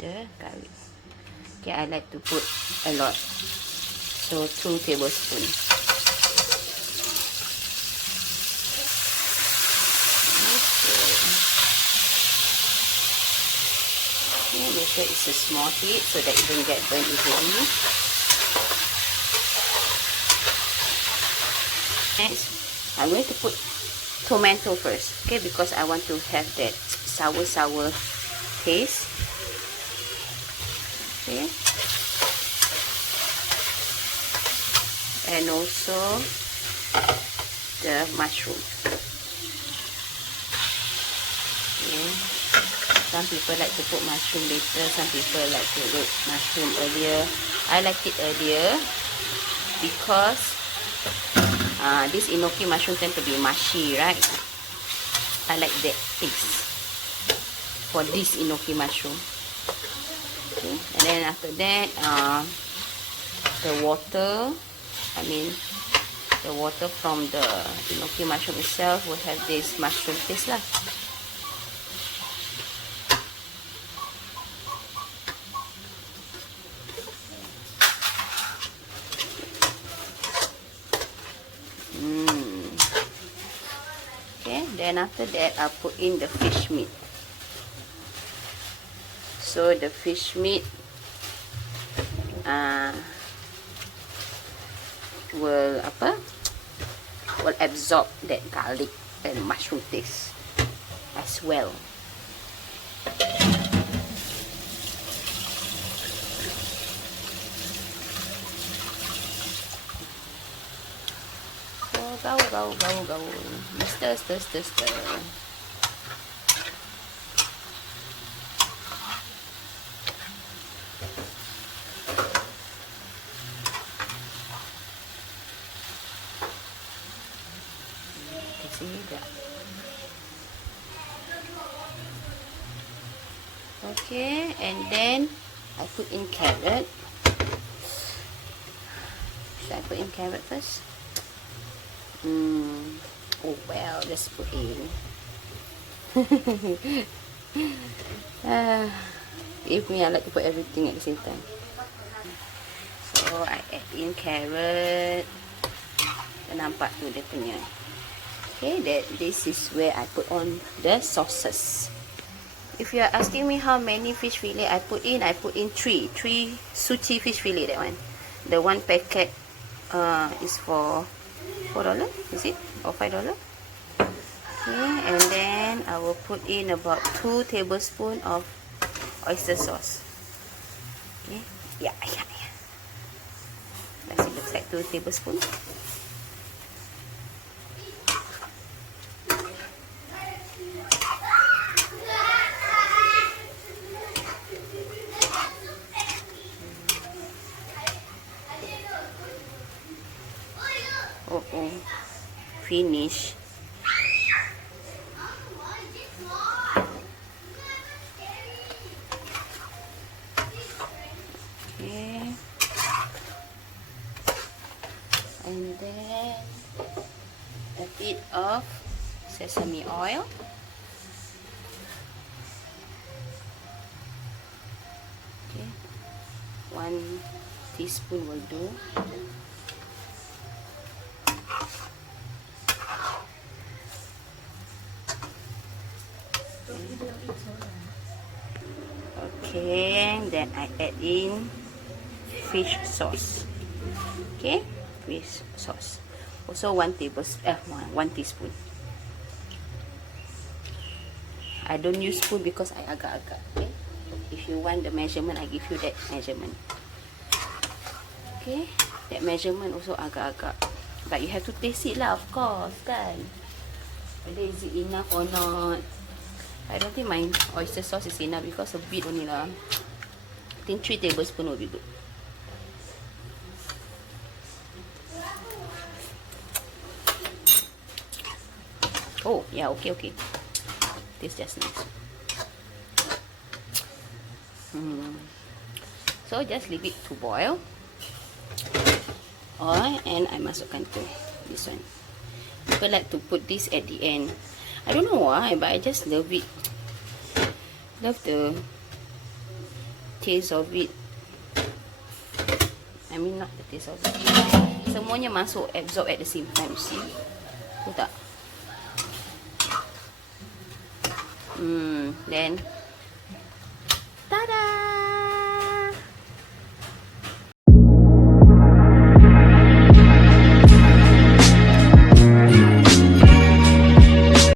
the garlic. Okay, I like to put a lot, so 2 tablespoons. Okay, make sure it's a small heat so that it don't get burnt easily. Next, I'm going to put tomato first, okay, because I want to have that sour taste. Okay, and also the mushroom. Okay, some people like to put mushroom later, some people like to put mushroom earlier. I like it earlier because this enoki mushroom tend to be mushy, right? I like that taste for this enoki mushroom. Okay, and then after that, the water, the water from the enoki mushroom itself will have this mushroom taste lah. Okay, then after that I'll put in the fish meat. So the fish meat will absorb that garlic and mushroom taste as well. So go. Stir. See that? Okay, and then I put in carrot. Should I put in carrot first? Oh well, let's put in. If me, I like to put everything at the same time. So I add in carrot. Nampak tu dia punya. Okay, this is where I put on the sauces. If you are asking me how many fish fillet I put in 3 suchi fish fillet. That one, the one packet is for $4, is it, or $5? Okay, and then I will put in about 2 tablespoons of oyster sauce. Okay, yeah. Does it looks like 2 tablespoons? Oh, finish. Okay, and then a bit of sesame oil. Okay, 1 teaspoon will do. Okay, then I add in fish sauce. Okay, fish sauce. Also 1 teaspoon. I don't use spoon because I agak-agak. Okay, if you want the measurement, I give you that measurement. Okay, that measurement also agak-agak, but you have to taste it lah, of course, kan? Whether is it enough or not. I don't think my oyster sauce is enough because a bit only lah. I think 3 tablespoons will be good. Oh yeah, okay. Tastes just nice. So just leave it to boil. And I masukkan to this one. People like to put this at the end. I don't know why, but I just love it. Love the taste of it. I mean not the taste of it. Semuanya masuk, absorb at the same time. See? Tahu tak? Then